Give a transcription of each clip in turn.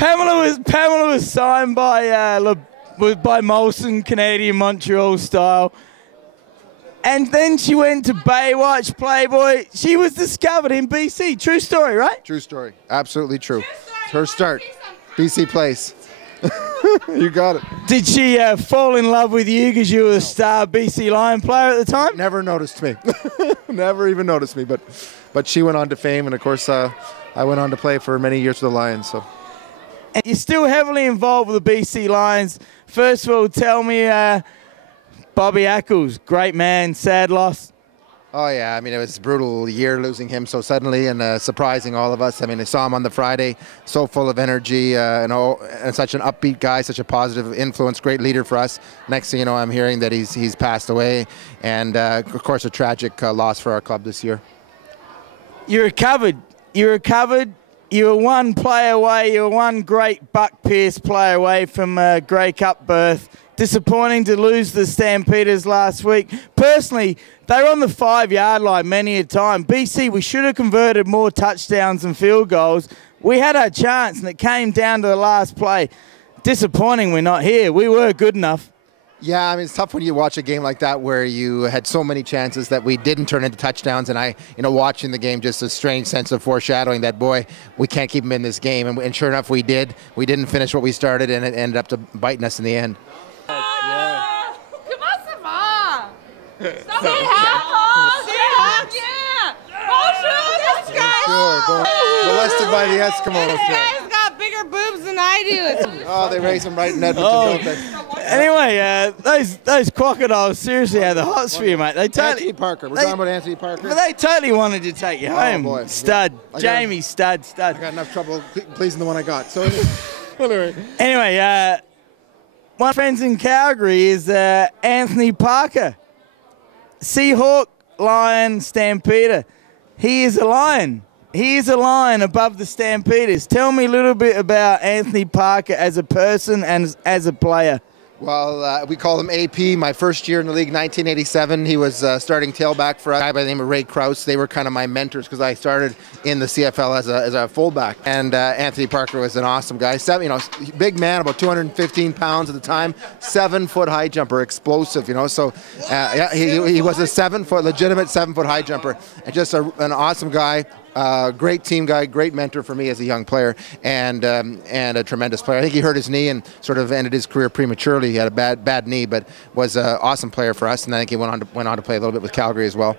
Pamela was signed by by Molson, Canadian Montreal style. And then she went to Baywatch, Playboy. She was discovered in BC. True story, right? True story. Absolutely true. Her start. BC Place. You got it. Did she fall in love with you because you were a star BC Lion player at the time? Never noticed me. Never even noticed me. But she went on to fame, and of course I went on to play for many years for the Lions. So. And you're still heavily involved with the BC Lions. First of all, tell me, Bobby Ackles, great man, sad loss. Oh, yeah. I mean, it was a brutal year losing him so suddenly and surprising all of us. I mean, I saw him on the Friday, so full of energy, and such an upbeat guy, such a positive influence, great leader for us. Next thing you know, I'm hearing that he's passed away, and, of course, a tragic loss for our club this year. You recovered. You recovered. You were one play away. You were one great Buck Pearce play away from a Grey Cup berth. Disappointing to lose the Stampeders last week. Personally, they were on the 5-yard line many a time. BC, we should have converted more touchdowns and field goals. We had our chance, and it came down to the last play. Disappointing we're not here. We were good enough. Yeah, I mean, it's tough when you watch a game like that where you had so many chances that we didn't turn into touchdowns. And watching the game, just a strange sense of foreshadowing that, boy, we can't keep them in this game. And sure enough, we did. We didn't finish what we started, and it ended up biting us in the end. Yeah. Say hello! Say hello! Yeah! Bonjour, this guy! Sure, molested by the Eskimos. This guy's got bigger boobs than I do. Oh, they raise them right in Edmonton, don't they? Anyway, those crocodiles seriously had the hots for you, mate. They totally, Anthony Parker. We're talking about Anthony Parker. But they totally wanted to take you home. Boy. Stud. Yeah. Jamie, stud. I got enough trouble pleasing the one I got. So anyway. Anyway, one of my friends in Calgary is Anthony Parker. Seahawk, Lion, Stampeder. He is a Lion. He is a Lion above the Stampeders. Tell me a little bit about Anthony Parker as a person and as a player. Well, we call him AP. My first year in the league, 1987, he was starting tailback for a guy by the name of Ray Krause. They were kind of my mentors because I started in the CFL as a fullback. And Anthony Parker was an awesome guy. Big man, about 215 pounds at the time. 7-foot high jumper, explosive. So yeah, he was a legitimate 7-foot high jumper, and just an awesome guy. Great team guy, great mentor for me as a young player, and a tremendous player. I think he hurt his knee and sort of ended his career prematurely. He had a bad knee, but was an awesome player for us, and I think he went on to play a little bit with Calgary as well.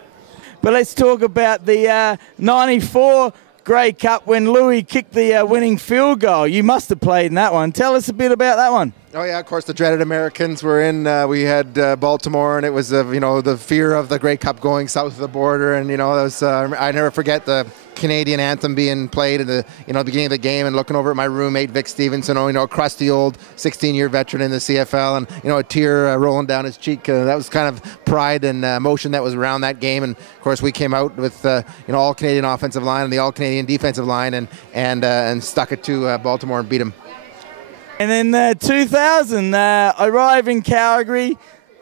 But let's talk about the 94 Grey Cup when Louis kicked the winning field goal. You must have played in that one. Tell us a bit about that one. Oh, yeah, of course, the dreaded Americans were in. We had Baltimore, and it was, the fear of the Grey Cup going south of the border. And, that was, I never forget the Canadian anthem being played at the, beginning of the game, and looking over at my roommate, Vic Stevenson, a crusty old 16-year veteran in the CFL, and, a tear rolling down his cheek. That was kind of pride and emotion that was around that game. And, of course, we came out with, all Canadian offensive line and the all Canadian defensive line and stuck it to Baltimore and beat them. And then 2000, I arrive in Calgary,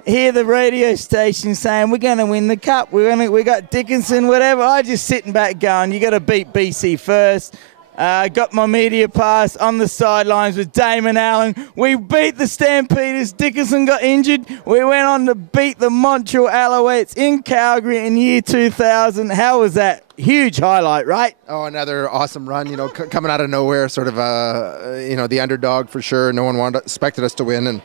hear the radio station saying, we're going to win the cup. We got Dickinson, whatever. I just sitting back going, you got to beat BC first. Got my media pass on the sidelines with Damon Allen. We beat the Stampeders. Dickinson got injured. We went on to beat the Montreal Alouettes in Calgary in year 2000. How was that? Huge highlight, right? Oh, another awesome run, coming out of nowhere, sort of, the underdog for sure. No one expected us to win, and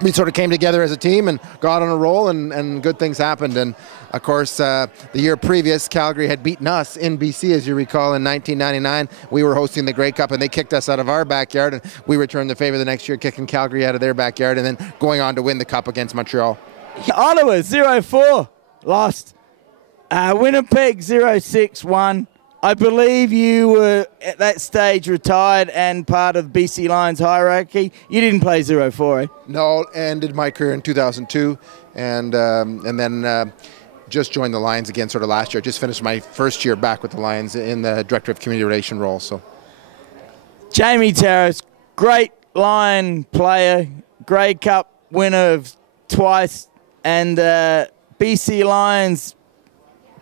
we sort of came together as a team and got on a roll, and good things happened. And, of course, the year previous, Calgary had beaten us in BC, as you recall, in 1999. We were hosting the Grey Cup, and they kicked us out of our backyard, and we returned the favor the next year, kicking Calgary out of their backyard, and then going on to win the Cup against Montreal. Ottawa, 0-4, lost. Winnipeg, 0-6-1. I believe you were at that stage retired and part of BC Lions hierarchy. You didn't play 0-4, eh? No, ended my career in 2002, and then just joined the Lions again sort of last year. Just finished my first year back with the Lions in the Director of Community Relation role. So, Jamie Terrace, great Lion player, Grey Cup winner twice, and BC Lions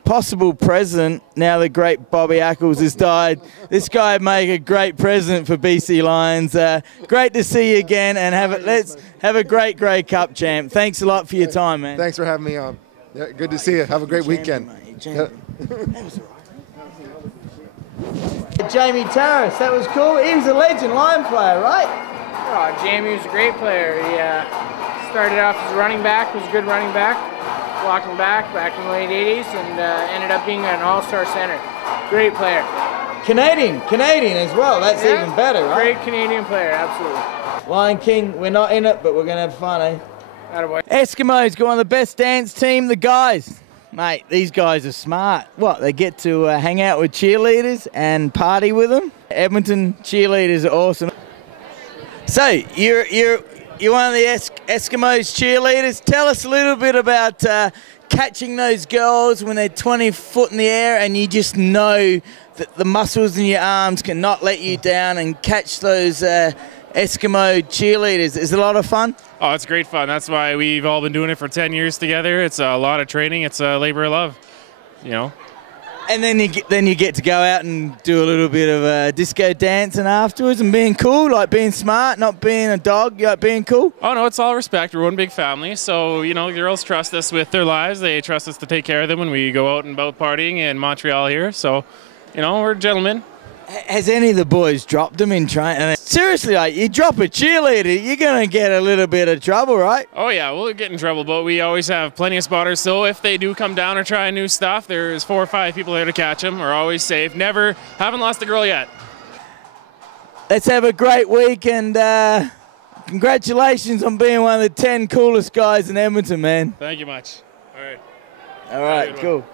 possible president now the great Bobby Ackles has died. This guy would make a great president for BC Lions. Great to see you again, and let's have a great Grey Cup, champ. Thanks a lot for your time, man. Thanks for having me on. Yeah, good to see you. Have a great weekend. Yeah. Jamie Tarras, that was cool. He was a legend Lion player, right? Oh, Jamie was a great player. He started off as a running back, was a good running back, walking back in the late 80s, and ended up being an all-star center. Great player. Canadian as well. That's even better, right? Great Canadian player, absolutely. Lion King, we're not in it, but we're going to have fun, eh? Attaboy. Eskimos got one of the best dance team, the guys. Mate, these guys are smart. What, they get to hang out with cheerleaders and party with them? Edmonton cheerleaders are awesome. So, you're one of the Eskimos cheerleaders. Tell us a little bit about catching those girls when they're 20 foot in the air and you just know that the muscles in your arms cannot let you down, and catch those Eskimo cheerleaders. Is it a lot of fun? Oh, it's great fun. That's why we've all been doing it for 10 years together. It's a lot of training. It's a labor of love, you know. And then you get to go out and do a little bit of disco dancing afterwards and being cool, like being smart, not being a dog, like being cool. Oh, no, it's all respect. We're one big family. So, you know, girls trust us with their lives. They trust us to take care of them when we go out and about partying in Montreal here. So, you know, we're gentlemen. Has any of the boys dropped them in training? Seriously, like, you drop a cheerleader, you're going to get a little bit of trouble, right? Oh, yeah, we'll get in trouble, but we always have plenty of spotters. So if they do come down or try new stuff, there's 4 or 5 people there to catch them. We're always safe. Haven't lost a girl yet. Let's have a great week, and congratulations on being one of the 10 coolest guys in Edmonton, man. Thank you much. All right. All right, cool.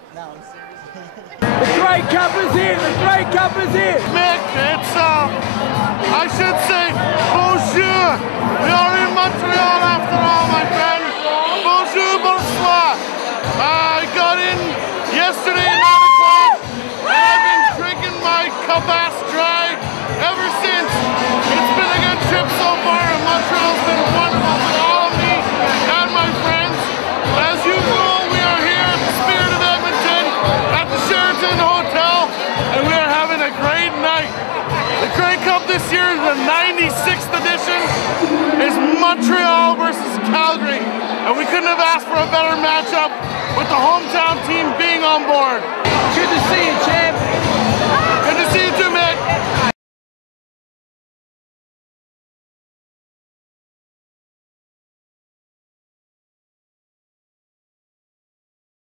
The Grey Cup is here! The Grey Cup is here! Myk, it's, I should say, bonjour! We are in Montreal after all, my friend. Bonjour, bonsoir. I got in yesterday at 9 o'clock, and I've been drinking my cabasse dry ever since. It's been a good trip so far, and Montreal's been wonderful for all of me and my friends. As usual, we are here at the Spirit of Edmonton at the Sheraton Hotel, and we are having a great night. The Grey Cup this year is the 96th edition. It's Montreal versus Calgary, and we couldn't have asked for a better matchup with the hometown team being on board.